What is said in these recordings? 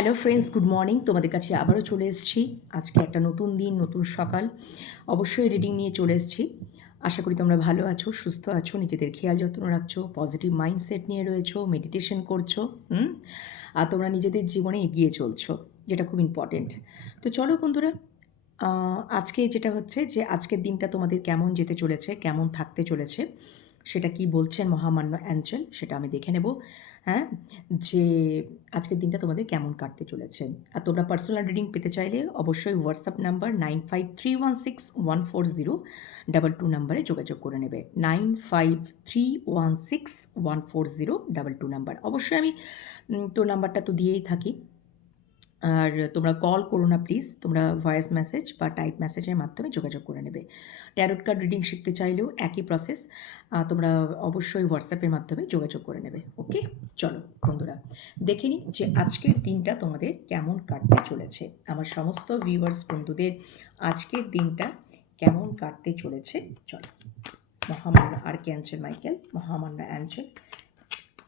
Hello friends, good morning. তোমাদের কাছে আবারও চলে এসেছি। আজকে একটা নতুন দিন, নতুন সকাল। অবশ্যই রিডিং নিয়ে চলে এসেছি। আশা করি তোমরা ভালো আছো, সুস্থ আছো, নিজেদের খেয়াল যত্ন রাখছো, পজিটিভ মাইন্ডসেট নিয়ে রয়েছো, মেডিটেশন করছো, আর তোমরা নিজেদের জীবনে এগিয়ে চলছো, যেটা খুব ইম্পর্টেন্ট। তো চলো বন্ধুরা, আজকে যেটা হচ্ছে যে আজকের দিনটা তোমাদের কেমন যেতে চলেছে, কেমন থাকতে চলেছে, সেটা কি বলছেন মহামান্য অ্যাঞ্জেল, সেটা আমি দেখে নেব। হ্যাঁ, যে আজকের দিনটা তোমাদের কেমন কাটতে চলেছে। আর তোমরা পার্সোনাল রিডিং পেতে চাইলে অবশ্যই হোয়াটসঅ্যাপ নাম্বার 9531614022 নাম্বারে যোগাযোগ করে নেবে। 9531614022 নাম্বার। অবশ্যই আমি তো নাম্বারটা তো দিয়েই থাকি। আর তোমরা কল করো না প্লিজ, তোমরা ভয়েস মেসেজ বা টাইপ মেসেজের মাধ্যমে যোগাযোগ করে নেবে। ট্যারোট কার্ড রিডিং শিখতে চাইলেও একই প্রসেস, তোমরা অবশ্যই হোয়াটসঅ্যাপের মাধ্যমে যোগাযোগ করে নেবে। ওকে, চলো বন্ধুরা দেখে নিই যে আজকের দিনটা তোমাদের কেমন কাটতে চলেছে। আমার সমস্ত ভিউয়ার্স বন্ধুদের আজকের দিনটা কেমন কাটতে চলেছে চলো। মহামান্য আর্কঅ্যাঞ্জেল মাইকেল, মহামান্য অ্যাঞ্জেল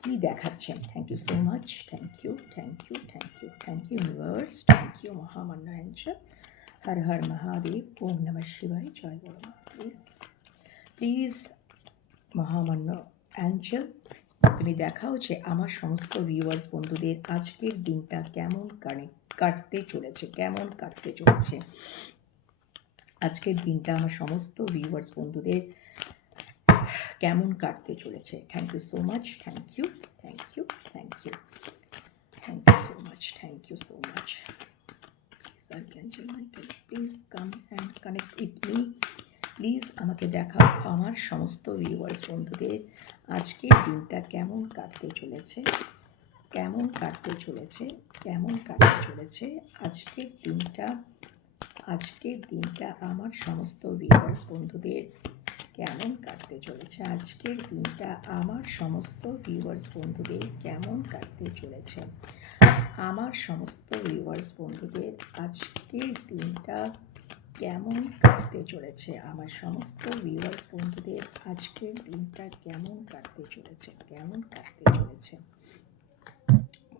কি দেখাচ্ছেন। Thank you so much, thank you, thank you, thank you, thank you universe, thank you মহামান্য অ্যাঞ্জেল। হর হর মহাদেব, ওম নমঃ শিবায়, জয় বড়মা। প্লিজ প্লিজ মহামান্য অ্যাঞ্জেল, তুমি দেখাও যে আমার সমস্ত ভিউয়ার্স বন্ধুদের আজকের দিনটা কেমন কাটতে চলেছে, কেমন কাটতে চলেছে আজকের দিনটা আমার সমস্ত ভিউয়ার্স বন্ধুদের কেমন কাটতে চলেছে। Thank you so much, thank you, thank you, thank you, thank you so much, thank you so much. Archangel Michael, please come and connect with me. Please আমাকে দেখাও আমার সমস্ত ভিউয়ার্স বন্ধুদের আজকের দিনটা কেমন কাটতে চলেছে, কেমন কাটতে চলেছে, কেমন কাটতে চলেছে আজকের দিনটা। আজকের দিনটা আমার সমস্ত ভিউয়ার্স বন্ধুদের কেমন কাটতে চলেছে। আজকের দিনটা আমার সমস্ত ভিউয়ার্স বন্ধুদের কেমন কাটতে চলেছে। আমার সমস্ত ভিউয়ার্স বন্ধুদের আজকের দিনটা কেমন কাটতে চলেছে। আমার সমস্ত ভিউয়ার্স বন্ধুদের আজকের দিনটা কেমন কাটতে চলেছে, কেমন কাটতে চলেছে,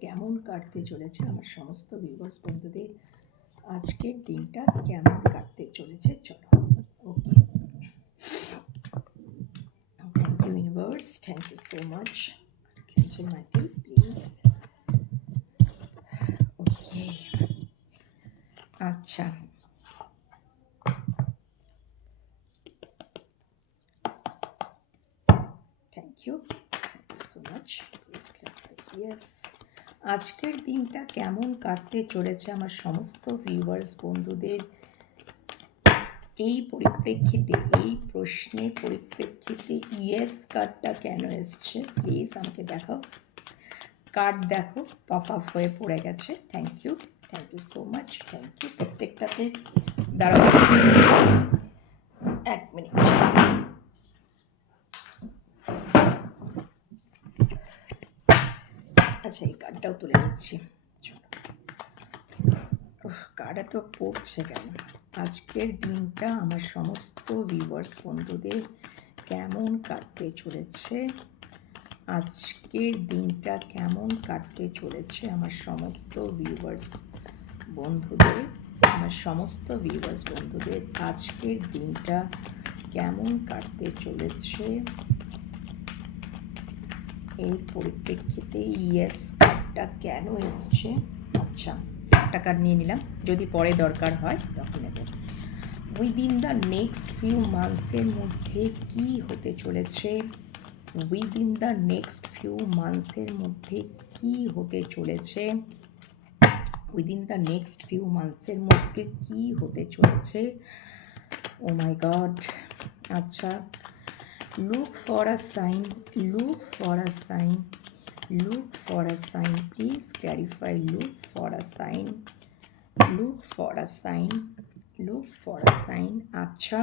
কেমন কাটতে চলেছে আমার সমস্ত ভিউয়ার্স বন্ধুদের আজকের দিনটা কেমন কাটতে চলেছে। চলো, okay, thank you universe, thank you so much. Cancel Michael please. Okay, আচ্ছা, thank you so much. Yes, আজকের দিনটা কেমন কাটতে চলেছে আমার সমস্ত ভিউয়ার্স বন্ধুদের এই পরিপ্রেক্ষিতে, এই প্রশ্নের পরিপ্রেক্ষিতে ইয়েস কার্ডটা কেন এসছে প্লিজ আমাকে দেখাও। কার্ড দেখো পপ আপ হয়ে পড়ে গেছে। Thank you so much, thank you প্রত্যেকটাতে। দাঁড়াও এক মিনিট। আচ্ছা, এই কার্ডটাও তুলে নিচ্ছি। কার্ড এত পড়ছে কেন। আজকের দিনটা আমার সমস্ত ভিউয়ার্স বন্ধুদের কেমন কাটতে চলেছে। আজকের দিনটা কেমন কাটতে চলেছে আমার সমস্ত ভিউয়ার্স বন্ধুদের, আমার সমস্ত ভিউয়ার্স বন্ধুদের আজকের দিনটা কেমন কাটতে চলেছে এর পরিপ্রেক্ষিতে ইয়েস কার্ডটা কেন এসছে। আচ্ছা, একটা কার্ড নিয়ে নিলাম, যদি পরে দরকার হয় তখন নেব। উইদিন দ্য নেক্সট ফিউ মান্থসের মধ্যে কি হতে চলেছে, উইদিন দ্য নেক্সট ফিউ মান্থসের মধ্যে কি হতে চলেছে, উইদিন দ্য নেক্সট ফিউ মান্থসের মধ্যে কি হতে চলেছে। ও মাই গড। আচ্ছা, look for a sign, look for a sign, look for a sign, please clarify, look for a sign, look for a sign, look for a sign. আচ্ছা,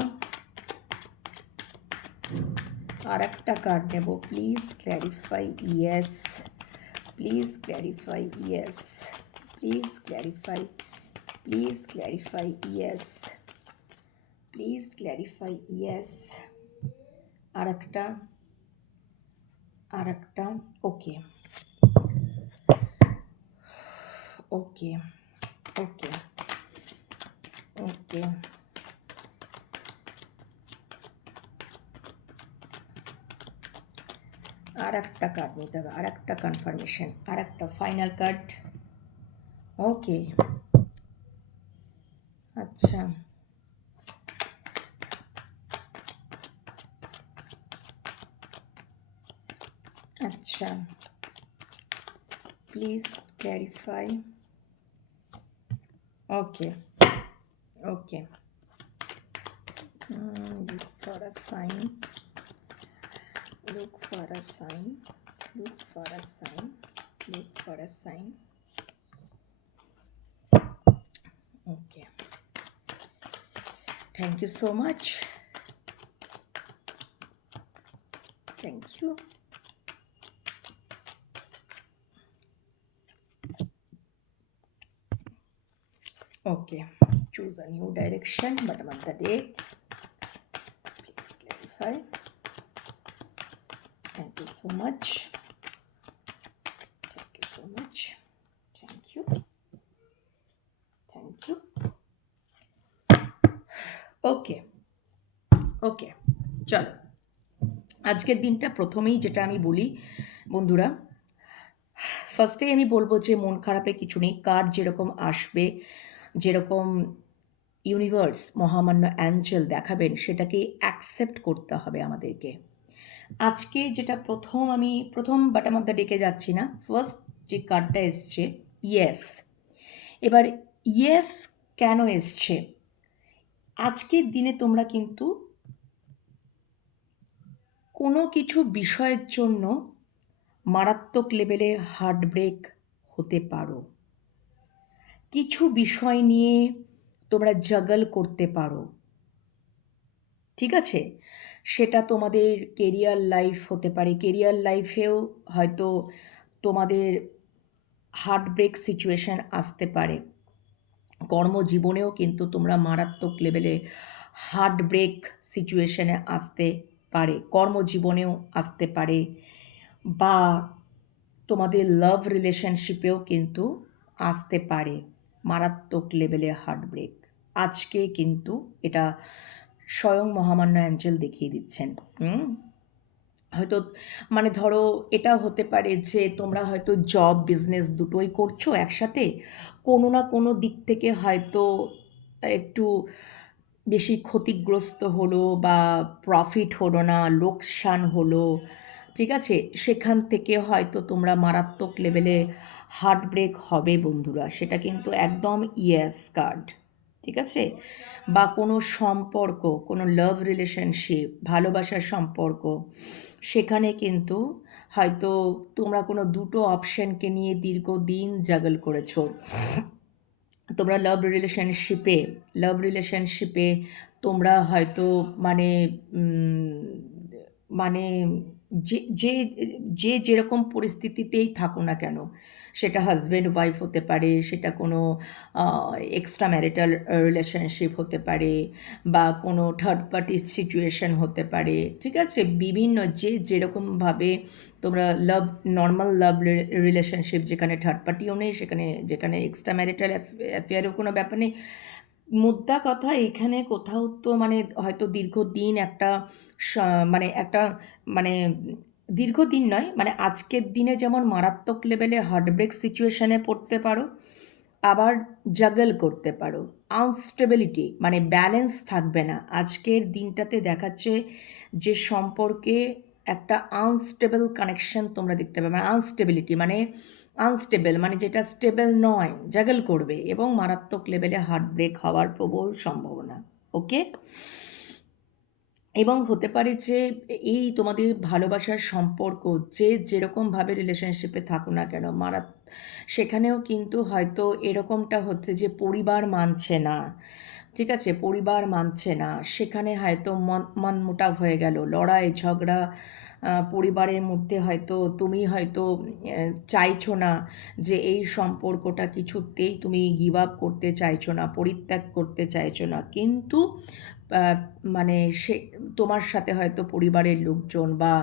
আর একটা card নেব, please clarify yes, please clarify yes, please clarify, please clarify yes, please clarify yes. আর একটা, okay, ওকে ওকে ওকে আর একটা card নিতে হবে, আর একটা confirmation, আর একটা ফাইনাল কার্ড। ওকে আচ্ছা আচ্ছা, please clarify. Okay okay, look for a sign, look for a sign, look for a sign, look for a sign. Okay, thank you so much, thank you. Okay, choose a new direction, bottom of the deck, please clarify. Thank you so much, thank you so much, thank you, thank you. ওকে ওকে, চলো আজকের দিনটা প্রথমেই যেটা আমি বলি বন্ধুরা, ফার্স্টেই আমি বলবো যে মন খারাপের কিছু নেই। কার্ড যেরকম আসবে, যেরকম ইউনিভার্স মহামান্য অ্যাঞ্জেল দেখাবেন, সেটাকে অ্যাকসেপ্ট করতে হবে আমাদেরকে। আজকে যেটা আমি প্রথম বটম অফ দ্য ডেকে যাচ্ছি না, ফার্স্ট যে কার্ডটা এসছে ইয়েস। এবার ইয়েস কেন এসছে? আজকের দিনে তোমরা কিন্তু কোনো কিছু বিষয়ের জন্য মারাত্মক লেভেলে হার্ট ব্রেক হতে পারো, কিছু বিষয় নিয়ে তোমরা জাগল করতে পারো, ঠিক আছে? সেটা তোমাদের কেরিয়ার লাইফ হতে পারে, কেরিয়ার লাইফেও হয়তো তোমাদের হার্ট ব্রেক সিচুয়েশন আসতে পারে, কর্মজীবনেও কিন্তু তোমরা মারাত্মক লেভেলে হার্ট ব্রেক সিচুয়েশনে আসতে পারে, কর্মজীবনেও আসতে পারে, বা তোমাদের লাভ রিলেশনশিপেও কিন্তু আসতে পারে মারাত্মক লেভেলে হার্ট ব্রেক। আজকে কিন্তু এটা স্বয়ং মহামান্য অ্যাঞ্জেল দেখিয়ে দিচ্ছেন। হয়তো মানে ধরো এটা হতে পারে যে তোমরা হয়তো জব বিজনেস দুটোই করছো একসাথে, কোনো না কোনো দিক থেকে হয়তো একটু বেশি ক্ষতিগ্রস্ত হলো বা প্রফিট হলো না, লোকসান হলো, ঠিক আছে? সেখান থেকে হয়তো তোমরা মারাত্মক লেভেলে হার্ট ব্রেক হবে বন্ধুরা, সেটা কিন্তু একদম ইয়েস কার্ড, ঠিক আছে? বা কোনো সম্পর্ক, কোনো লাভ রিলেশনশিপ, ভালোবাসার সম্পর্ক, সেখানে কিন্তু হয়তো তোমরা কোনো দুটো অপশনকে নিয়ে দীর্ঘদিন জাগল করেছো। তোমরা লাভ রিলেশনশিপে তোমরা হয়তো মানে মানে যে যে যে যেরকম পরিস্থিতিতেই থাকো না কেন, সেটা হাজব্যান্ড ওয়াইফ হতে পারে, সেটা কোনো এক্সট্রা ম্যারিটাল রিলেশনশিপ হতে পারে, বা কোনো থার্ড পার্টি সিচুয়েশন হতে পারে, ঠিক আছে? বিভিন্ন যে যেরকমভাবে তোমরা নর্মাল লাভ রিলেশনশিপ যেখানে থার্ড পার্টিও নেই, যেখানে এক্সট্রা ম্যারিটাল অ্যাফেয়ারও কোনো ব্যাপার নেই, মুদ্রা কথা এখানে কোথাও তো মানে হয়তো দীর্ঘদিন একটা মানে দীর্ঘদিন নয়, মানে আজকের দিনে যেমন মারাত্মক লেভেলে হার্টব্রেক সিচুয়েশনে পড়তে পারো, আবার জাগল করতে পারো। আনস্টেবিলিটি মানে ব্যালেন্স থাকবে না আজকের দিনটাতে, দেখাচ্ছে যে সম্পর্কে একটা আনস্টেবল কানেকশন তোমরা দেখতে পাবে। আনস্টেবিলিটি মানে আনস্টেবল মানে যেটা স্টেবল নয়, জাগল করবে এবং মারাত্মক লেভেলে হার্ট ব্রেক হওয়ার প্রবল সম্ভাবনা। ওকে, এবং হতে পারে যে এই তোমাদের ভালোবাসার সম্পর্ক যে যেরকমভাবে রিলেশনশিপে থাকো না কেন, সেখানেও কিন্তু হয়তো এরকমটা হচ্ছে যে পরিবার মানছে না, ঠিক আছে? পরিবার মানছে না, সেখানে হয়তো মনমোটাভ হয়ে গেল, লড়াই ঝগড়া পরিবারের মধ্যে, হয়তো তুমি হয়তো চাইছো না যে এই সম্পর্কটা কিছুতেই তুমি গিভ আপ করতে চাইছো না, পরিত্যাগ করতে চাইছো না, কিন্তু মানে সে তোমার সাথে হয়তো পরিবারের লোকজন বা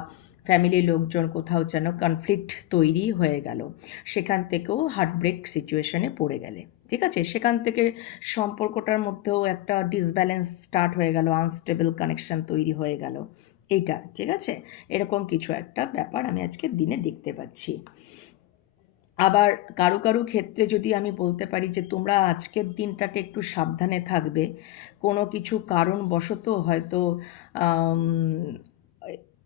ফ্যামিলির লোকজন কোথাও যেন কনফ্লিক্ট তৈরি হয়ে গেল, সেখান থেকেও হার্টব্রেক সিচুয়েশনে পড়ে গেলে, ঠিক আছে? সেখান থেকে সম্পর্কটার মধ্যেও একটা ডিসব্যালেন্স স্টার্ট হয়ে গেল, আনস্টেবল কানেকশন তৈরি হয়ে গেল, এইটা, ঠিক আছে? এরকম কিছু একটা ব্যাপার আমি আজকের দিনে দেখতে পাচ্ছি। আবার কারো কারো ক্ষেত্রে যদি আমি বলতে পারি যে তোমরা আজকের দিনটাতে একটু সাবধানে থাকবে, কোনো কিছু কারণবশত হয়তো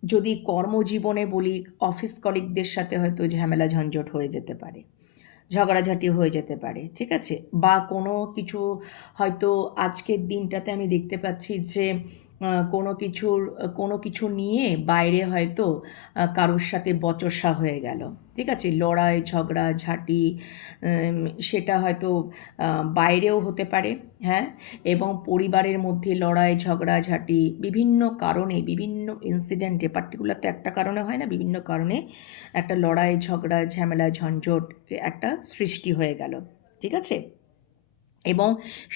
যদি কর্মজীবনে বলি, অফিস কলিগদের সাথে হয়তো ঝামেলা ঝঞ্ঝট হয়ে যেতে পারে, ঝগড়াঝাটি হয়ে যেতে পারে, ঠিক আছে? বা কোনো কিছু হয়তো আজকের দিনটাতে আমি দেখতে পাচ্ছি যে কোনো কিছু নিয়ে বাইরে হয়তো কারোর সাথে বচসা হয়ে গেল, ঠিক আছে? লড়াই ঝগড়া ঝাঁটি, সেটা হয়তো বাইরেও হতে পারে, হ্যাঁ, এবং পরিবারের মধ্যে লড়াই ঝগড়া ঝাঁটি বিভিন্ন কারণে, বিভিন্ন ইনসিডেন্টে, পার্টিকুলার তো একটা কারণে হয় না, বিভিন্ন কারণে একটা লড়াই ঝগড়া ঝামেলা ঝঞ্ঝট একটা সৃষ্টি হয়ে গেল, ঠিক আছে? এবং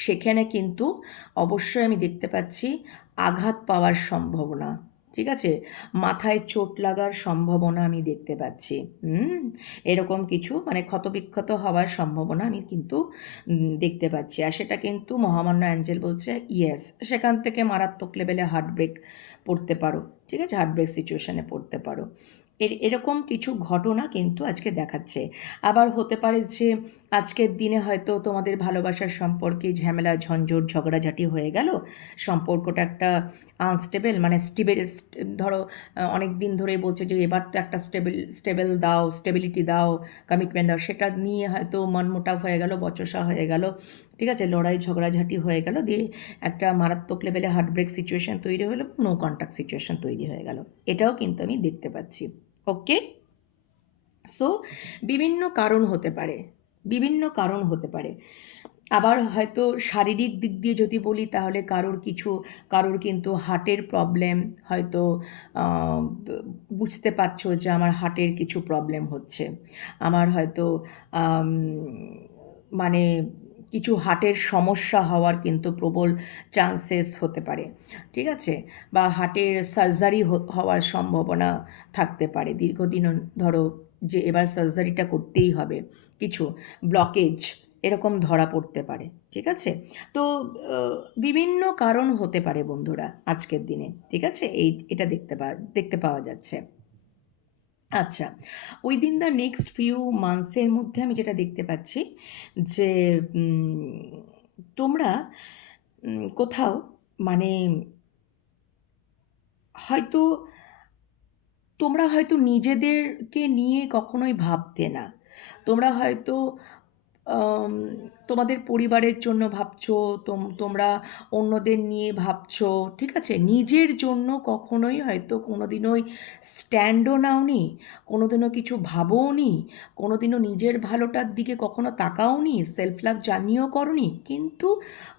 সেখানে কিন্তু অবশ্যই আমি দেখতে পাচ্ছি আঘাত পাওয়ার সম্ভাবনা, ঠিক আছে? মাথায় চোট লাগার সম্ভাবনা আমি দেখতে পাচ্ছি। এরকম কিছু মানে ক্ষতবিক্ষত হওয়ার সম্ভাবনা আমি কিন্তু দেখতে পাচ্ছি। আর সেটা কিন্তু মহামান্য অ্যাঞ্জেল বলছে ইয়েস, সেখান থেকে মারাত্মক লেভেলে হার্টব্রেক পড়তে পারো, ঠিক আছে? হার্টব্রেক সিচুয়েশনে পড়তে পারো। এরকম কিছু ঘটনা কিন্তু আজকে দেখাচ্ছে। আবার হতে পারে যে আজকের দিনে হয়তো তোমাদের ভালোবাসার সম্পর্কে ঝামেলা ঝঞ্ঝট ঝগড়াঝাটি হয়ে গেল, সম্পর্কটা একটা আনস্টেবল মানে ধরো অনেক দিন ধরে বলছে যে এবার তো একটা স্টেবল দাও, স্টেবিলিটি দাও, কমিটমেন্ট দাও, সেটা নিয়ে হয়তো মনমোটাভ হয়ে গেল, বচসা হয়ে গেল, ঠিক আছে? লড়াই ঝগড়াঝাটি হয়ে গেল, দিয়ে একটা মারাত্মক লেভেলে হার্টব্রেক সিচুয়েশন তৈরি হলো, নো কন্ট্যাক্ট সিচুয়েশন তৈরি হয়ে গেল, এটাও কিন্তু আমি দেখতে পাচ্ছি। ওকে, সো বিভিন্ন কারণ হতে পারে, বিভিন্ন কারণ হতে পারে। আবার হয়তো শারীরিক দিক দিয়ে যদি বলি তাহলে কারোর কিন্তু হার্টের প্রবলেম হয়তো বুঝতে পারছো যে আমার হার্টের কিছু প্রবলেম হচ্ছে, আমার হয়তো মানে কিছু হার্টের সমস্যা হওয়ার কিন্তু প্রবল চান্সেস হতে পারে, ঠিক আছে? বা হার্টের সার্জারি হওয়ার সম্ভাবনা থাকতে পারে, দীর্ঘদিন ধরো যে এবার সার্জারিটা করতেই হবে, কিছু ব্লকেজ এরকম ধরা পড়তে পারে, ঠিক আছে? তো বিভিন্ন কারণ হতে পারে বন্ধুরা আজকের দিনে, ঠিক আছে? এটা দেখতে পাওয়া যাচ্ছে। আচ্ছা, উইদিন দ্য নেক্সট ফিউ মান্থসের মধ্যে আমি যেটা দেখতে পাচ্ছি যে তোমরা কোথাও মানে হয়তো তোমরা হয়তো নিজেদেরকে নিয়ে কখনোই ভাবতে না, তোমরা হয়তো তোমাদের পরিবারের জন্য ভাবছো, তোমরা অন্যদের নিয়ে ভাবছো, ঠিক আছে? নিজের জন্য কখনোই হয়তো কোনোদিনই স্ট্যান্ডও নাওনি, কোনোদিনও কিছু ভাবোওনি, কোনোদিনও নিজের ভালোটার দিকে কখনো তাকাওনি, সেলফ লাভ জার্নিও করনি, কিন্তু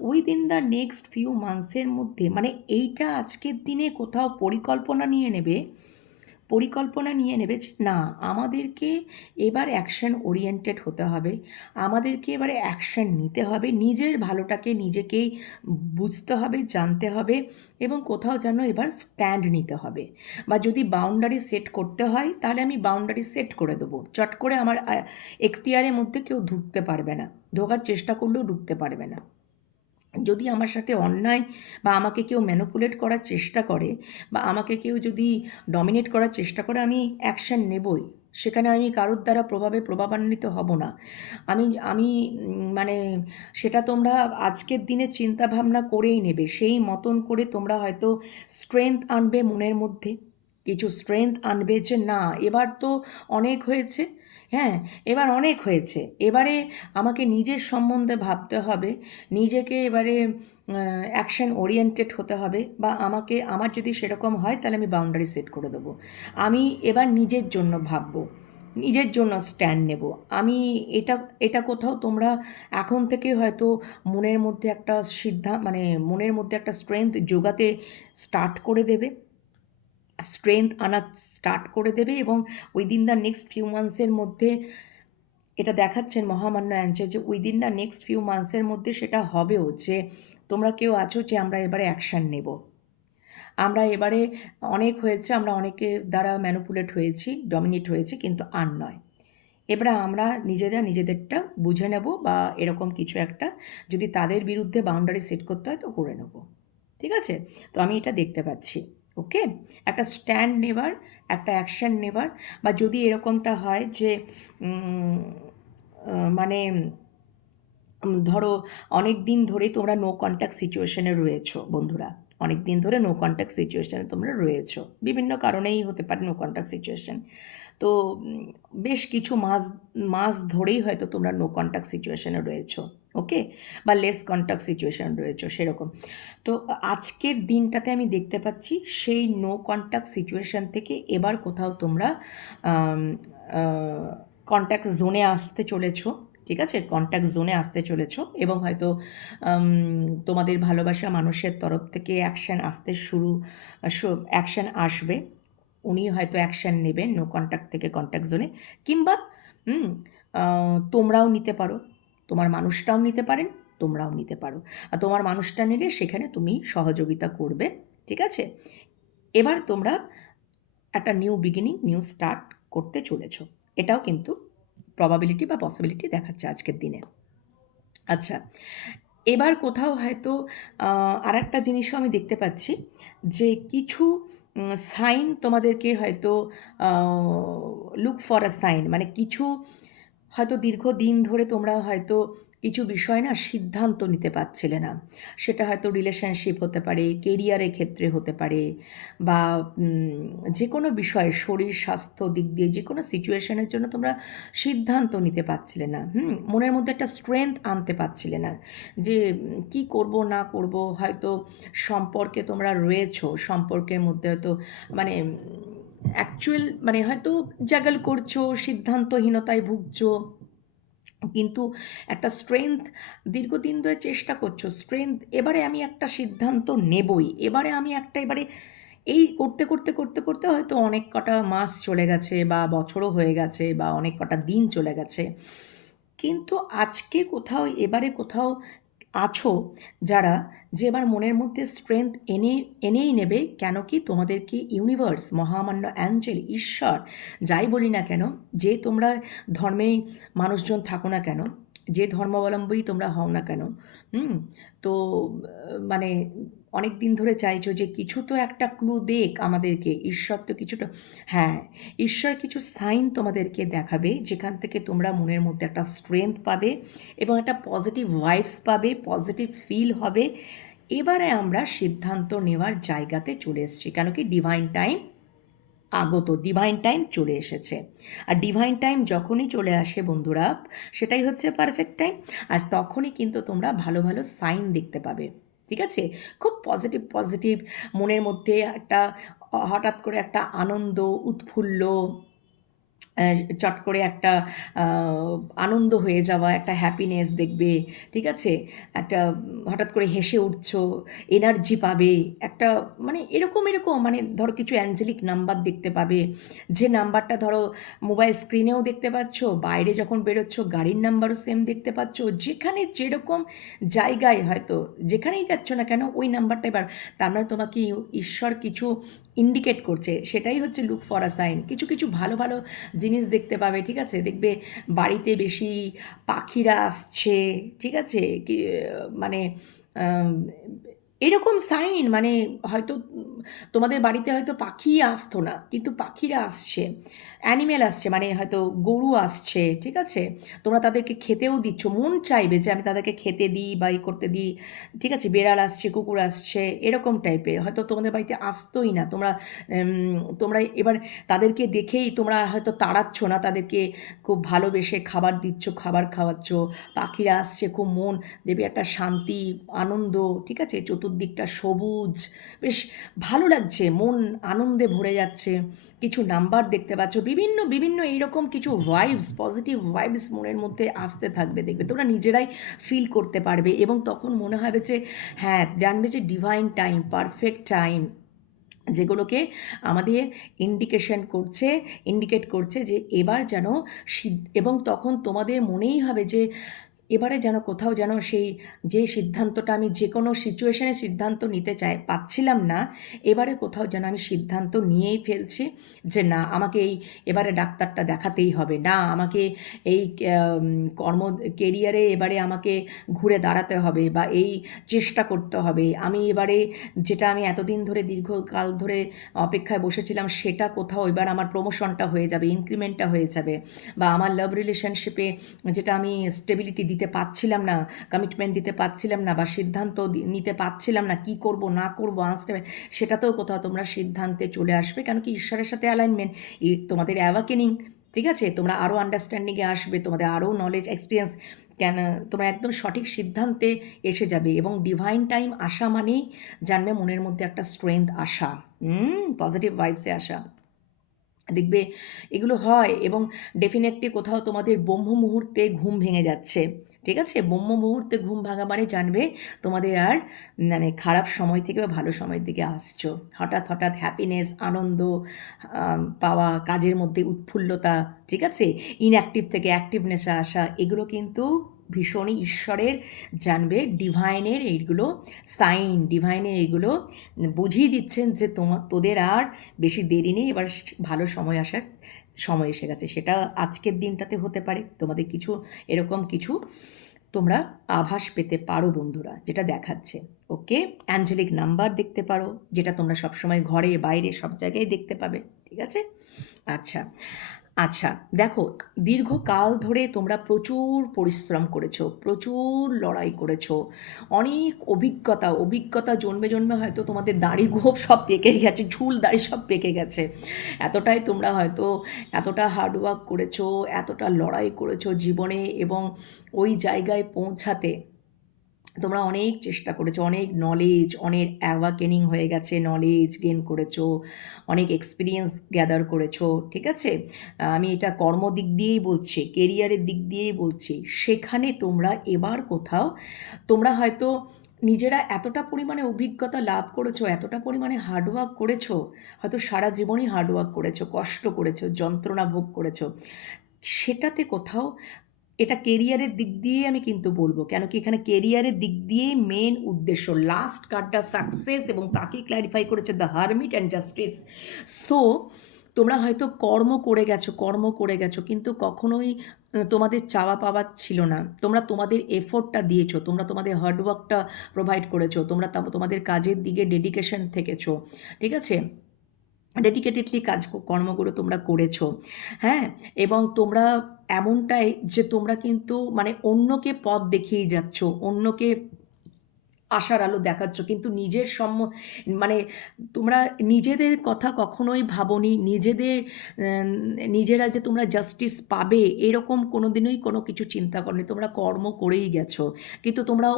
উইদিন দ্য নেক্সট ফিউ মান্থসের মধ্যে মানে এইটা আজকের দিনে কোথাও পরিকল্পনা নিয়ে নেবে যে না, আমাদেরকে এবার অ্যাকশন ওরিয়েন্টেড হতে হবে, আমাদেরকে এবারে অ্যাকশন নিতে হবে, নিজের ভালোটাকে নিজেকেই বুঝতে হবে, জানতে হবে, এবং কোথাও যেন এবার স্ট্যান্ড নিতে হবে। বা যদি বাউন্ডারি সেট করতে হয় তাহলে আমি বাউন্ডারি সেট করে দেবো, চট করে আমার এখতিয়ারের মধ্যে কেউ ঢুকতে পারবে না, ঢোকার চেষ্টা করলেও ঢুকতে পারবে না। যদি আমার সাথে অন্যায় বা আমাকে কেউ ম্যানিপুলেট করার চেষ্টা করে বা আমাকে কেউ যদি ডমিনেট করার চেষ্টা করে, আমি অ্যাকশন নেবই, সেখানে আমি কারোর দ্বারা প্রভাবান্বিত হব না। আমি আমি মানে সেটা তোমরা আজকের দিনে চিন্তাভাবনা করেই নেবে, সেই মতন করে তোমরা হয়তো স্ট্রেংথ আনবে মনের মধ্যে, কিছু স্ট্রেংথ আনবে যে না, এবার তো অনেক হয়েছে, হ্যাঁ, এবার অনেক হয়েছে, এবারে আমাকে নিজের সম্বন্ধে ভাবতে হবে, নিজেকে এবারে অ্যাকশন ওরিয়েন্টেড হতে হবে, বা আমার যদি সেরকম হয় তাহলে আমি বাউন্ডারি সেট করে দেবো, আমি এবার নিজের জন্য ভাববো, নিজের জন্য স্ট্যান্ড নেব আমি। এটা কোথাও তোমরা এখন থেকে হয়তো মনের মধ্যে একটা মানে মনের মধ্যে একটা স্ট্রেংথ জোগাতে স্টার্ট করে দেবে, স্ট্রেংথ আনা স্টার্ট করে দেবে, এবং উইদিন দ্য নেক্সট ফিউ মান্থসের মধ্যে এটা দেখাচ্ছেন মহামান্য অ্যাঞ্জেল যে উইদিন দ্য নেক্সট ফিউ মান্থসের মধ্যে সেটা হবেও, যে তোমরা কেউ আছো যে আমরা এবারে অ্যাকশান নেব, আমরা এবারে অনেক হয়েছে, আমরা অনেকের দ্বারা ম্যানিপুলেট হয়েছি, ডমিনেট হয়েছি, কিন্তু আর নয়। এবারে আমরা নিজেরা নিজেদেরটা বুঝে নেব, বা এরকম কিছু একটা যদি তাদের বিরুদ্ধে বাউন্ডারি সেট করতে হয় তো করে নেব, ঠিক আছে? তো আমি এটা দেখতে পাচ্ছি। ওকে, একটা স্ট্যান্ড নেবার, একটা অ্যাকশন নেবার, বা যদি এরকমটা হয় যে মানে ধরো অনেক দিন ধরেই তোমরা নো কন্ট্যাক্ট সিচুয়েশনে রয়েছো বন্ধুরা, অনেক দিন ধরে নো কন্ট্যাক্ট সিচুয়েশনে তোমরা রয়েছো, বিভিন্ন কারণেই হতে পারে নো কন্ট্যাক্ট সিচুয়েশন। তো বেশ কিছু মাস মাস ধরেই হয়তো তোমরা নো কন্ট্যাক্ট সিচুয়েশনে রয়েছো, ওকে, বা লেস কন্ট্যাক্ট সিচুয়েশন রয়েছো সেরকম। তো আজকের দিনটাতে আমি দেখতে পাচ্ছি সেই নো কন্ট্যাক্ট সিচুয়েশন থেকে এবার কোথাও তোমরা কন্ট্যাক্ট জোনে আসতে চলেছো, ঠিক আছে? কন্ট্যাক্ট জোনে আসতে চলেছো, এবং হয়তো তোমাদের ভালোবাসা মানুষের তরফ থেকে অ্যাকশান আসতে অ্যাকশান আসবে, উনি হয়তো অ্যাকশান নেবেন নো কন্ট্যাক্ট থেকে কন্ট্যাক্ট জোনে, কিংবা তোমরাও নিতে পারো, তোমার মানুষটাও নিতে পারেন, তোমরাও নিতে পারো। আর তোমার মানুষটা নিলে সেখানে তুমি সহযোগিতা করবে, ঠিক আছে? এবার তোমরা একটা নিউ বিগিনিং, নিউ স্টার্ট করতে চলেছো, এটাও কিন্তু প্রবাবিলিটি বা পসিবিলিটি দেখাচ্ছে আজকের দিনে। আচ্ছা, এবার কোথাও হয়তো আর একটা জিনিসও আমি দেখতে পাচ্ছি যে কিছু সাইন তোমাদেরকে হয়তো লুক ফর আ সাইন, মানে কিছু হয়তো দীর্ঘদিন ধরে তোমরা হয়তো কিছু বিষয় না সিদ্ধান্ত নিতে পারছিলে না, সেটা হয়তো রিলেশনশিপ হতে পারে, কেরিয়ারের ক্ষেত্রে হতে পারে, বা যে কোনো বিষয়ে শরীর স্বাস্থ্য দিক দিয়ে যে কোনো সিচুয়েশনের জন্য তোমরা সিদ্ধান্ত নিতে পারছিলে না, মনের মধ্যে একটা স্ট্রেংথ আনতে পারছিলে না যে কি করব না করব। হয়তো সম্পর্কে তোমরা রয়েছো, সম্পর্কের মধ্যে হয়তো মানে অ্যাকচুয়াল মানে হয়তো জাগল করছো, সিদ্ধান্তহীনতায় ভুগছো, কিন্তু একটা স্ট্রেংথ দীর্ঘদিন ধরে চেষ্টা করছো, স্ট্রেংথ এবারে আমি একটা সিদ্ধান্ত নেবই, এবারে আমি একটা এবারে এই করতে করতে করতে করতে হয়তো অনেক কটা মাস চলে গেছে, বা বছরও হয়ে গেছে, বা অনেক কটা দিন চলে গেছে, কিন্তু আজকে কোথাও এবারে কোথাও আছো যারা, যে এবার মনের মধ্যে স্ট্রেংথ এনেই নেবে। কেন কি তোমাদেরকে ইউনিভার্স, মহামান্য অ্যাঞ্জেল, ঈশ্বর, যাই বলি না কেন, যে তোমরা ধর্মেই মানুষজন থাকো না কেন, যে ধর্মাবলম্বী তোমরা হও না কেন, তো মানে অনেক দিন ধরে চাইছো যে কিছু তো একটা ক্লু দেখ আমাদেরকে, ঈশ্বর তো কিছুটা, হ্যাঁ, ঈশ্বর কিছু সাইন তোমাদেরকে দেখাবে যেখান থেকে তোমরা মনের মধ্যে একটা স্ট্রেংথ পাবে, এবং একটা পজিটিভ ভাইবস পাবে, পজিটিভ ফিল হবে। এবারে আমরা সিদ্ধান্ত নেওয়ার জায়গাতে চলে এসেছি, কেন কি ডিভাইন টাইম আগত, ডিভাইন টাইম চলে এসেছে। আর ডিভাইন টাইম যখনই চলে আসে বন্ধুরা, সেটাই হচ্ছে পারফেক্ট টাইম, আর তখনই কিন্তু তোমরা ভালো ভালো সাইন দেখতে পাবে, ঠিক আছে? খুব পজিটিভ পজিটিভ মনের মধ্যে একটা হঠাৎ করে একটা আনন্দ, উৎফুল্ল, চট করে একটা আনন্দ হয়ে যাওয়া, একটা হ্যাপিনেস দেখবে, ঠিক আছে? একটা হঠাৎ করে হেসে উঠছো, এনার্জি পাবে, একটা মানে এরকম এরকম মানে ধরো কিছু অ্যাঞ্জেলিক নাম্বার দেখতে পাবে, যে নাম্বারটা ধরো মোবাইল স্ক্রিনেও দেখতে পাচ্ছ, বাইরে যখন বেরোচ্ছ গাড়ির নাম্বারও সেম দেখতে পাচ্ছ, যেখানে যেরকম জায়গায় হয়তো যেখানেই যাচ্ছ না কেন ওই নাম্বারটা এবার, তার মানে তোমাকে ঈশ্বর কিছু ইন্ডিকেট করছে, সেটাই হচ্ছে লুক ফর আ সাইন। কিছু কিছু ভালো ভালো জিনিস দেখতে পাবে, ঠিক আছে? দেখবে বাড়িতে বেশি পাখিরা আসছে, ঠিক আছে? কি মানে এরকম সাইন, মানে হয়তো তোমাদের বাড়িতে হয়তো পাখি আসতো না, কিন্তু পাখিরা আসছে, অ্যানিমেল আসছে, মানে হয়তো গরু আসছে, ঠিক আছে? তোমরা তাদেরকে খেতেও দিচ্ছ, মন চাইবে যে আমি তাদেরকে খেতে দিই বা করতে দিই, ঠিক আছে? বেড়াল আসছে, কুকুর আসছে, এরকম টাইপের হয়তো তোমাদের বাড়িতে আসতোই না, তোমরা এবার তাদেরকে দেখেই তোমরা হয়তো তাড়াচ্ছ না, তাদেরকে খুব ভালোবেসে খাবার দিচ্ছ, খাবার খাওয়াচ্ছ, পাখিরা আসছে, খুব মন দেবে একটা শান্তি, আনন্দ, ঠিক আছে? চতুর্দিকটা সবুজ, বেশ ভালো লাগছে, মন আনন্দে ভরে যাচ্ছে। কিছু নাম্বার দেখতে পাচ্ছ, বিভিন্ন বিভিন্ন এইরকম কিছু ভাইবস, পজিটিভ ভাইবস মনের মধ্যে আসতে থাকবে, দেখবে তোমরা নিজেরাই ফিল করতে পারবে, এবং তখন মনে হবে যে হ্যাঁ, জানবে যে ডিভাইন টাইম, পারফেক্ট টাইম, যেগুলোকে আমাদের ইন্ডিকেট করছে যে এবার যেন এবং তখন তোমাদের মনেই হবে যে এবারে যেন কোথাও যেন সেই যে সিদ্ধান্তটা আমি যে কোনো সিচুয়েশনে সিদ্ধান্ত নিতে পারছিলাম না, এবারে কোথাও যেন আমি সিদ্ধান্ত নিয়েই ফেলছি যে না, আমাকে এবারে ডাক্তারটা দেখাতেই হবে, না আমাকে এই কর্ম কেরিয়ারে এবারে আমাকে ঘুরে দাঁড়াতে হবে, বা এই চেষ্টা করতে হবে, আমি এবারে যেটা আমি এতদিন ধরে দীর্ঘকাল ধরে অপেক্ষায় বসেছিলাম সেটা কোথাও এবার আমার প্রমোশনটা হয়ে যাবে, ইনক্রিমেন্টটা হয়ে যাবে, বা আমার লাভ রিলেশনশিপে যেটা আমি স্টেবিলিটি দিতে পারছিলাম না, কমিটমেন্ট দিতে পারছিলাম না, বা সিদ্ধান্ত নিতে পারছিলাম না, কি করব না করব আনস্টেবল, সেটাতেও কোথাও তোমরা সিদ্ধান্তে চলে আসবে। কেন কি ঈশ্বরের সাথে অ্যালাইনমেন্ট, তোমাদের অ্যাওয়াকেনিং, ঠিক আছে, তোমরা আরও আন্ডারস্ট্যান্ডিংয়ে আসবে, তোমাদের আরও নলেজ এক্সপিরিয়েন্স, কেন তোমরা একদম সঠিক সিদ্ধান্তে এসে যাবে। এবং ডিভাইন টাইম আসা মানেই জানবে মনের মধ্যে একটা স্ট্রেংথ আসা, পজিটিভ ভাইবসে আসা, দেখবে এগুলো হয়। এবং ডেফিনেটলি কোথাও তোমাদের ব্রহ্ম মুহূর্তে ঘুম ভেঙে যাচ্ছে, ঠিক আছে, ব্রহ্ম মুহূর্তে ঘুম ভাঙা মানে জানবে তোমাদের আর মানে খারাপ সময় থেকে বা ভালো সময়ের দিকে আসছো। হঠাৎ হঠাৎ হ্যাপিনেস, আনন্দ পাওয়া, কাজের মধ্যে উৎফুল্লতা, ঠিক আছে, ইনঅ্যাক্টিভ থেকে অ্যাক্টিভনেসে আসা, এগুলো কিন্তু ভীষণই ঈশ্বরের জানবে ডিভাইনের এইগুলো সাইন, ডিভাইনের এইগুলো বুঝিয়ে দিচ্ছেন যে তোদের আর বেশি দেরি নেই, এবার ভালো সময় আসার সময় এসে গেছে। সেটা আজকের দিনটাতে হতে পারে, তোমাদের কিছু এরকম কিছু তোমরা আভাস পেতে পারো বন্ধুরা, যেটা দেখাচ্ছে। ওকে, অ্যাঞ্জেলিক নাম্বার দেখতে পারো, যেটা তোমরা সবসময় ঘরে বাইরে সব জায়গায় দেখতে পাবে, ঠিক আছে। আচ্ছা আচ্ছা, দেখো, দীর্ঘকাল ধরে তোমরা প্রচুর পরিশ্রম করেছো, প্রচুর লড়াই করেছো, অনেক অভিজ্ঞতা জন্মে জন্মে হয়তো তোমাদের দাড়ি গোঁফ সব পেকে গেছে, ঝুল দাড়ি সব পেকে গেছে, এতটাই তোমরা হয়তো এতটা হার্ডওয়ার্ক করেছো, এতটা লড়াই করেছো জীবনে, এবং ওই জায়গায় পৌঁছাতে তোমরা অনেক চেষ্টা করেছো, অনেক নলেজ, অনেক অ্যাওয়াকেনিং হয়ে গেছে, নলেজ গেন করেছো, অনেক এক্সপিরিয়েন্স গ্যাদার করেছো, ঠিক আছে। আমি এটা কর্মদিক দিয়েই বলছি, কেরিয়ারের দিক দিয়েই বলছি। সেখানে তোমরা এবার কোথাও তোমরা হয়তো নিজেরা এতটা পরিমাণে অভিজ্ঞতা লাভ করেছো, এতটা পরিমাণে হার্ডওয়ার্ক করেছো, হয়তো সারা জীবনই হার্ডওয়ার্ক করেছো, কষ্ট করেছো, যন্ত্রণা ভোগ করেছো, সেটাতে কোথাও এটা কেরিয়ারের দিক দিয়েই আমি কিন্তু বলবো, কেন কি এখানে কেরিয়ারের দিক দিয়েই মেন উদ্দেশ্য, লাস্ট কার্ডটা সাকসেস, এবং তাকেই ক্ল্যারিফাই করেছে the hermit and justice. So তোমরা হয়তো কর্ম করে গেছো, কিন্তু কখনোই তোমাদের চাওয়া পাওয়া ছিল না, তোমরা তোমাদের এফোর্টটা দিয়েছো, তোমরা তোমাদের হার্ডওয়ার্কটা প্রোভাইড করেছো, তোমরা তোমাদের কাজের দিকে ডেডিকেশন থেকেছো, ঠিক আছে, ডেডিকেটেডলি কর্মগুলো তোমরা করেছো, হ্যাঁ। এবং তোমরা এমনটাই যে তোমরা কিন্তু মানে অন্যকে পথ দেখিয়ে যাচ্ছ, অন্যকে আশার আলো দেখাচ্ছ, কিন্তু মানে তোমরা নিজেদের কথা কখনোই ভাবোনি, নিজেরা যে তোমরা জাস্টিস পাবে এরকম কোনো দিনই কোনো কিছু চিন্তা করনি, তোমরা কর্ম করেই গেছো। কিন্তু তোমরা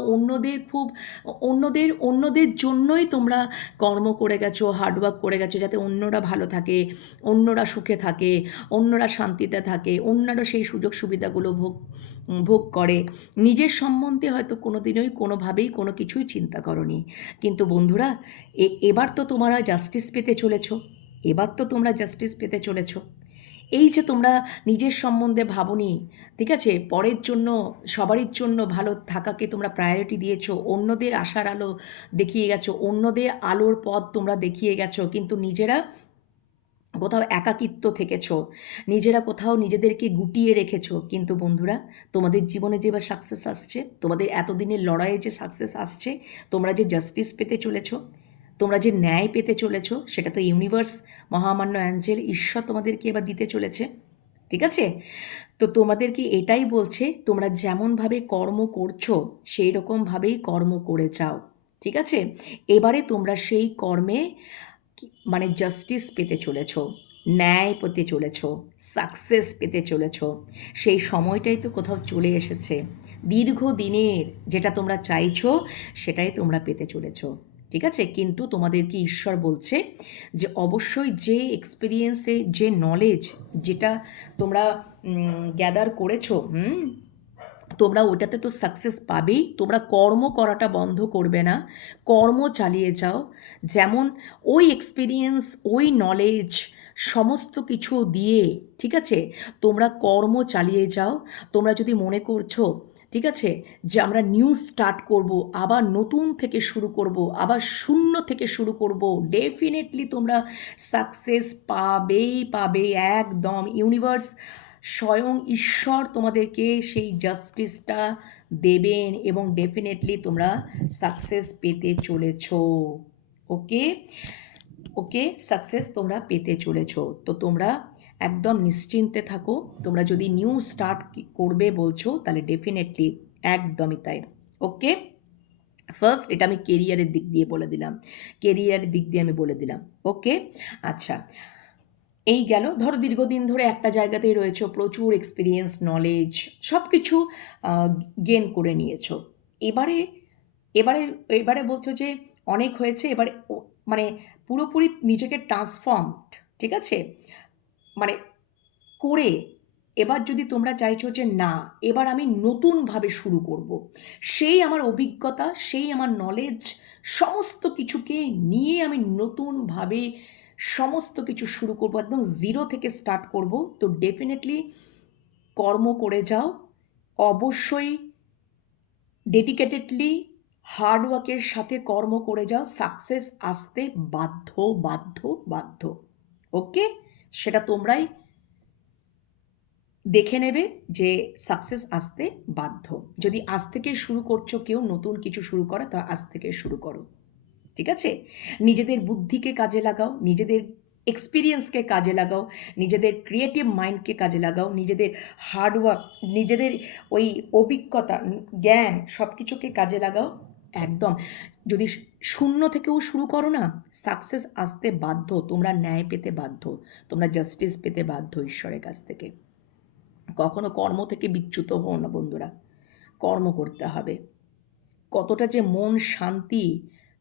অন্যদের জন্যই তোমরা কর্ম করে গেছো, হার্ডওয়ার্ক করে গেছো, যাতে অন্যরা ভালো থাকে, অন্যরা সুখে থাকে, অন্যরা শান্তিতে থাকে, অন্যরা সেই সুযোগ সুবিধাগুলো ভোগ করে। নিজের সম্বন্ধে হয়তো কোনো দিনই কোনোভাবেই কোনো কিছুই চিন্তা করনি। কিন্তু বন্ধুরা, এবার তো তোমরা জাস্টিস পেতে চলেছ, এবার তো তোমরা জাস্টিস পেতে চলেছ। এই যে তোমরা নিজের সম্বন্ধে ভাবনি, ঠিক আছে, পরের জন্য সবারই জন্য ভালো থাকাকে তোমরা প্রায়োরিটি দিয়েছো, অন্যদের আশার আলো দেখিয়ে গেছো, অন্যদের আলোর পথ তোমরা দেখিয়ে গেছো, কিন্তু নিজেরা কোথাও একাকিত্ব থেকেছো, নিজেরা কোথাও নিজেদেরকে গুটিয়ে রেখেছো। কিন্তু বন্ধুরা, তোমাদের জীবনে যে এবার সাকসেস আসছে, তোমাদের এতদিনের লড়াইয়ে যে সাকসেস আসছে, তোমরা যে জাস্টিস পেতে চলেছো, তোমরা যে ন্যায় পেতে চলেছো, সেটা তো ইউনিভার্স, মহামান্য অ্যাঞ্জেল, ঈশ্বর তোমাদেরকে এবার দিতে চলেছে, ঠিক আছে। তো তোমাদেরকে এটাই বলছে, তোমরা যেমনভাবে কর্ম করছো সেই রকমভাবেই কর্ম করে যাও, ঠিক আছে। এবারে তোমরা সেই কর্মে মানে জাস্টিস পেতে চলেছ, ন্যায় পেতে চলেছ, সাকসেস পেতে চলেছ। সেই সময়টাই তো কোথাও চলে এসেছে, দীর্ঘদিনের যেটা তোমরা চাইছো সেটাই তোমরা পেতে চলেছ, ঠিক আছে। কিন্তু তোমাদেরকে ঈশ্বর বলছে যে অবশ্যই যে এক্সপিরিয়েন্সে, যে নলেজ যেটা তোমরা গ্যাদার করেছো, তোমরা ওটাতে তো সাকসেস পাবেই। তোমরা কর্ম করাটা বন্ধ করবে না, কর্ম চালিয়ে যাও। যেমন ওই এক্সপিরিয়েন্স, ওই নলেজ সমস্ত কিছু দিয়ে, ঠিক আছে, তোমরা কর্ম চালিয়ে যাও। তোমরা যদি মনে করছো, ঠিক আছে, যে আমরা নিউ স্টার্ট করব, আবার নতুন থেকে শুরু করব, আবার শূন্য থেকে শুরু করব, ডেফিনেটলি তোমরা সাকসেস পাবেই পাবে একদম। ইউনিভার্স, স্বয়ং ঈশ্বর তোমাদেরকে সেই জাস্টিসটা দেবেন এবং ডেফিনেটলি তোমরা সাকসেস পেতে চলেছ। ওকে ওকে, সাকসেস তোমরা পেতে চলেছ। তো তোমরা একদম নিশ্চিন্তে থাকো। তোমরা যদি নিউ স্টার্ট করবে বলছো, তাহলে ডেফিনেটলি একদমই তাই। ওকে, ফার্স্ট এটা আমি কেরিয়ারের দিক দিয়ে বলে দিলাম, কেরিয়ারের দিক দিয়ে আমি বলে দিলাম। ওকে, আচ্ছা, এই গেল। ধরো দীর্ঘদিন ধরে একটা জায়গাতেই রয়েছো, প্রচুর এক্সপিরিয়েন্স, নলেজ সব কিছু গেন করে নিয়েছো। এবারে এবারে এবারে বলছো যে অনেক হয়েছে, এবারে মানে পুরোপুরি নিজেকে ট্রান্সফর্মড, ঠিক আছে, মানে করে এবার যদি তোমরা চাইছো যে না, এবার আমি নতুনভাবে শুরু করব, সেই আমার অভিজ্ঞতা, সেই আমার নলেজ, সমস্ত কিছুকে নিয়ে আমি নতুনভাবে সমস্ত কিছু শুরু করব, একদম জিরো থেকে স্টার্ট করব, তো ডেফিনেটলি কর্ম করে যাও। অবশ্যই ডেডিকেটেডলি হার্ডওয়ার্কের সাথে কর্ম করে যাও, সাকসেস আসতে বাধ্য বাধ্য বাধ্য। ওকে, সেটা তোমরাই দেখে নেবে যে সাকসেস আসতে বাধ্য। যদি আজ থেকে শুরু করছো কেউ নতুন কিছু শুরু করা, তা আজ থেকে শুরু করো, ঠিক আছে। নিজেদের বুদ্ধিকে কাজে লাগাও, নিজেদের এক্সপিরিয়েন্সকে কাজে লাগাও, নিজেদের ক্রিয়েটিভ মাইন্ডকে কাজে লাগাও, নিজেদের হার্ডওয়ার্ক, নিজেদের ওই অভিজ্ঞতা, জ্ঞান, সব কিছুকে কাজে লাগাও একদম। যদি শূন্য থেকেও শুরু করো না, সাকসেস আসতে বাধ্য, তোমরা ন্যায় পেতে বাধ্য, তোমরা জাস্টিস পেতে বাধ্য ঈশ্বরের কাছ থেকে। কখনো কর্ম থেকে বিচ্যুত হও না বন্ধুরা, কর্ম করতে হবে। কতটা যে মন শান্তি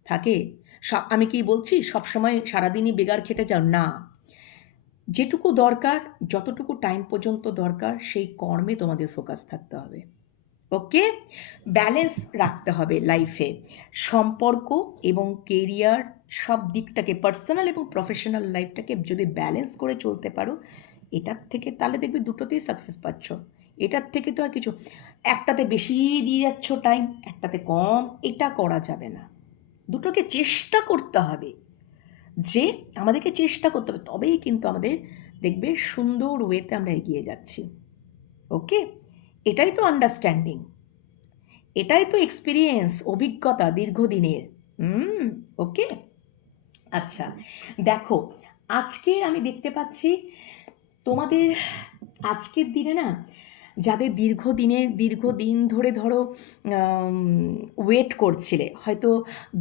থাকে, আমি কি বলছি সবসময় সারাদিনই বেগার খেটে যাও না, যেটুকু দরকার, যতটুকু টাইম পর্যন্ত দরকার, সেই কর্মে তোমাদের ফোকাস থাকতে হবে। ওকে, ব্যালেন্স রাখতে হবে লাইফে, সম্পর্ক এবং কেরিয়ার সব দিকটাকে, পার্সোনাল এবং প্রফেশনাল লাইফটাকে যদি ব্যালেন্স করে চলতে পারো, এটার থেকে তাহলে দেখবে দুটোতেই সাকসেস পাচ্ছ। এটার থেকে তো আর কিছু, একটাতে বেশি দিয়ে যাচ্ছ টাইম, একটাতে কম, এটা করা যাবে না। দুটোকে চেষ্টা করতে হবে, যে আমাদেরকে চেষ্টা করতে হবে, তবেই কিন্তু আমাদের দেখবে সুন্দর ওয়েতে আমরা এগিয়ে যাচ্ছি। ওকে, এটাই তো আন্ডারস্ট্যান্ডিং, এটাই তো এক্সপিরিয়েন্স, অভিজ্ঞতা দীর্ঘদিনের। ওকে, আচ্ছা, দেখো আজকের আমি দেখতে পাচ্ছি তোমাদের আজকের দিনে না, যাদের দীর্ঘদিন ধরে ধরো ওয়েট করছিলে, হয়তো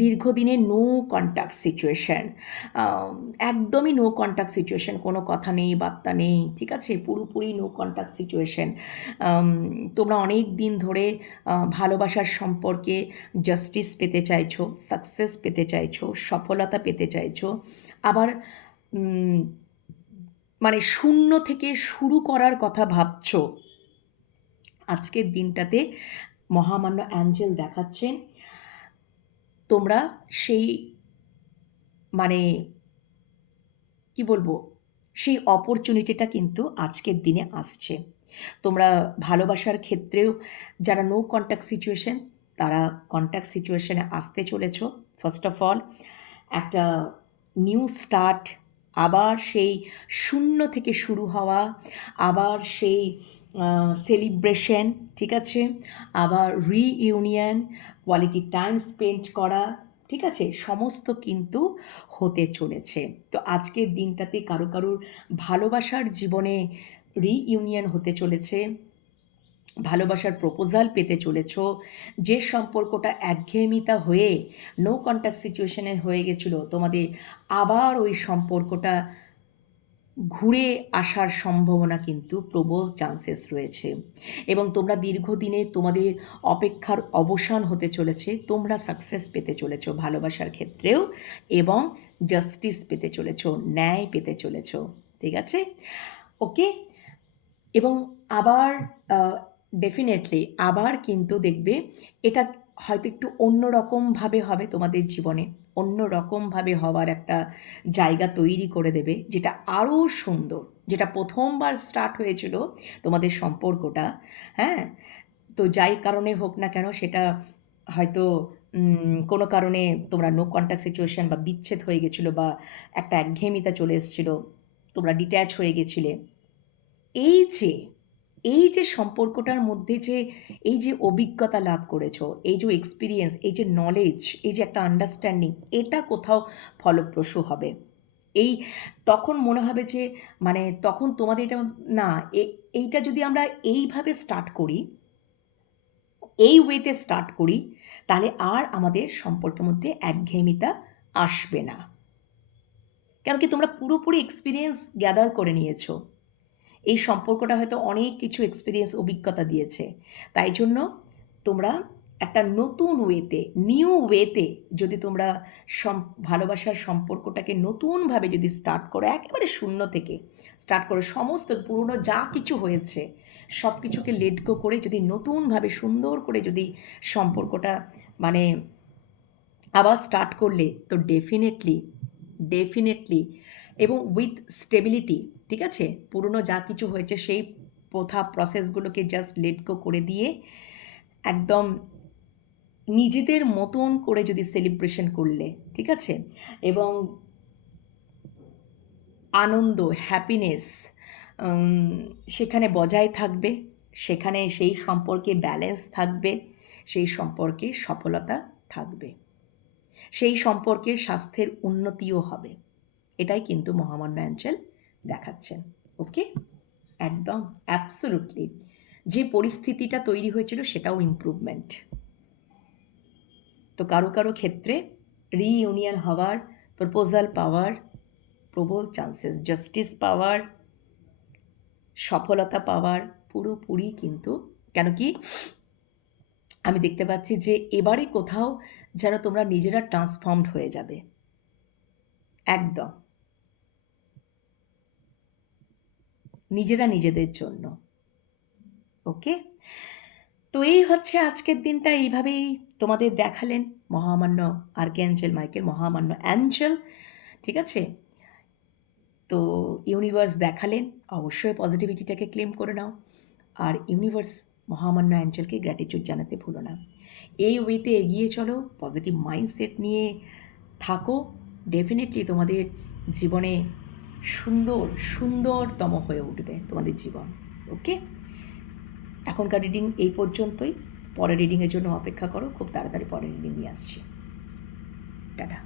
দীর্ঘদিনের নো কন্ট্যাক্ট সিচুয়েশান, একদমই নো কন্ট্যাক্ট সিচুয়েশান, কোনো কথা নেই, বার্তা নেই, ঠিক আছে, পুরোপুরি নো কন্ট্যাক্ট সিচুয়েশান। তোমরা অনেক দিন ধরে ভালোবাসার সম্পর্কে জাস্টিস পেতে চাইছো, সাকসেস পেতে চাইছো, সফলতা পেতে চাইছো, আবার মানে শূন্য থেকে শুরু করার কথা ভাবছো। আজকের দিনটাতে মহামান্য অ্যাঞ্জেল দেখাচ্ছেন তোমরা সেই মানে কি বলবো, সেই অপরচুনিটিটা কিন্তু আজকের দিনে আসছে। তোমরা ভালোবাসার ক্ষেত্রেও যারা নো কন্ট্যাক্ট সিচুয়েশন, তারা কন্ট্যাক্ট সিচুয়েশনে আসতে চলেছ। ফার্স্ট অফ অল একটা নিউ স্টার্ট, আবার সেই শূন্য থেকে শুরু হওয়া, আবার সেই সেলিব্রেশন, ঠিক আছে, আবার রিইউনিয়ন, কোয়ালিটি টাইম স্পেন্ড করা, ঠিক আছে, সমস্ত কিন্তু হতে চলেছে। তো আজকের দিনটাতে কারো কারোর ভালোবাসার জীবনে রিইউনিয়ন হতে চলেছে, ভালোবাসার প্রপোজাল পেতে চলেছ, যে সম্পর্কটা একঘেয়েমিতা হয়ে নো কন্ট্যাক্ট সিচুয়েশনে হয়ে গেছিলো, তোমাদের আবার ওই সম্পর্কটা ঘুরে আসার সম্ভাবনা কিন্তু প্রবল চান্সেস রয়েছে। এবং তোমরা দীর্ঘদিনে তোমাদের অপেক্ষার অবসান হতে চলেছে, তোমরা সাকসেস পেতে চলেছ ভালোবাসার ক্ষেত্রেও, এবং জাস্টিস পেতে চলেছ, ন্যায় পেতে চলেছ, ঠিক আছে। ওকে, এবং আবার ডেফিনেটলি আবার কিন্তু দেখবে এটা হয়তো একটু অন্যরকমভাবে হবে তোমাদের জীবনে, অন্যরকমভাবে হওয়ার একটা জায়গা তৈরি করে দেবে, যেটা আরও সুন্দর, যেটা প্রথমবার স্টার্ট হয়েছিল তোমাদের সম্পর্কটা, হ্যাঁ, তো যাই কারণে হোক না কেন সেটা হয়তো কোনো কারণে তোমরা নো কন্ট্যাক্ট সিচুয়েশন বা বিচ্ছেদ হয়ে গেছিলো বা একটা একঘেয়েমিতা চলে এসেছিলো, তোমরা ডিট্যাচ হয়ে গেছিলে, এই যে এই যে সম্পর্কটার মধ্যে যে এই যে অভিজ্ঞতা লাভ করেছো, এই যে এক্সপিরিয়েন্স, এই যে নলেজ, এই যে একটা আন্ডারস্ট্যান্ডিং, এটা কোথাও ফলপ্রসূ হবে। এই তখন মনে হবে যে মানে তখন তোমাদের এটা না, এইটা যদি আমরা এইভাবে স্টার্ট করি, এই ওয়েতে স্টার্ট করি, তাহলে আর আমাদের সম্পর্কের মধ্যে একঘেয়েমিতা আসবে না। কেন কি তোমরা পুরোপুরি এক্সপিরিয়েন্স গ্যাদার করে নিয়েছো, এই সম্পর্কটা হয়তো অনেক কিছু এক্সপিরিয়েন্স অভিজ্ঞতা দিয়েছে, তাই জন্য তোমরা একটা নতুন ওয়েতে, নিউ ওয়েতে যদি তোমরা ভালোবাসার সম্পর্কটাকে নতুনভাবে যদি স্টার্ট করো, একেবারে শূন্য থেকে স্টার্ট করো, সমস্ত পুরনো যা কিছু হয়েছে সব কিছুকে লেট গো করে যদি নতুনভাবে সুন্দর করে যদি সম্পর্কটা মানে আবার স্টার্ট করলে, তো ডেফিনেটলি এবং উইথ স্টেবিলিটি, ঠিক আছে, পুরনো যা কিছু হয়েছে সেই প্রথা প্রসেসগুলোকে জাস্ট লেট গো করে দিয়ে একদম নিজেদের মতন করে যদি সেলিব্রেশন করলে, ঠিক আছে, এবং আনন্দ, হ্যাপিনেস সেখানে বজায় থাকবে, সেখানে সেই সম্পর্কে ব্যালেন্স থাকবে, সেই সম্পর্কে সফলতা থাকবে, সেই সম্পর্কে স্বাস্থ্যের উন্নতিও হবে, এটাই কিন্তু মহামান্য অ্যাঞ্জেল দেখাচ্ছেন। ওকে, একদম অ্যাবসোলুটলি যে পরিস্থিতিটা তৈরি হয়েছিল সেটাও ইমপ্রুভমেন্ট। তো কারো কারো ক্ষেত্রে রিইউনিয়ন হওয়ার, প্রপোজাল পাওয়ার প্রবল চান্সেস, জাস্টিস পাওয়ার, সফলতা পাওয়ার পুরোপুরি কিন্তু, কেন কি আমি দেখতে পাচ্ছি যে এবারে কোথাও যেন তোমরা নিজেরা ট্রান্সফর্মড হয়ে যাবে একদম, নিজেরা নিজেদের জন্য। ওকে, তো এই হচ্ছে আজকের দিনটা, এইভাবেই তোমাদের দেখালেন মহামান্য আর্কঅ্যাঞ্জেল মাইকেল, মহামান্য অ্যাঞ্জেল, ঠিক আছে। তো ইউনিভার্স দেখালেন, অবশ্যই পজিটিভিটিটাকে ক্লেম করে নাও, আর ইউনিভার্স মহামান্য অ্যাঞ্জেলকে গ্র্যাটিটিউড জানাতে ভুলো না। এই ওয়েতে এগিয়ে চলো, পজিটিভ মাইন্ডসেট নিয়ে থাকো, ডেফিনেটলি তোমাদের জীবনে সুন্দরতম হয়ে উঠবে তোমাদের জীবন। ওকে, এখনকার রিডিং এই পর্যন্তই, পরের রিডিংয়ের জন্য অপেক্ষা করো, খুব তাড়াতাড়ি পরের রিডিং নিয়ে আসছি। টাটা।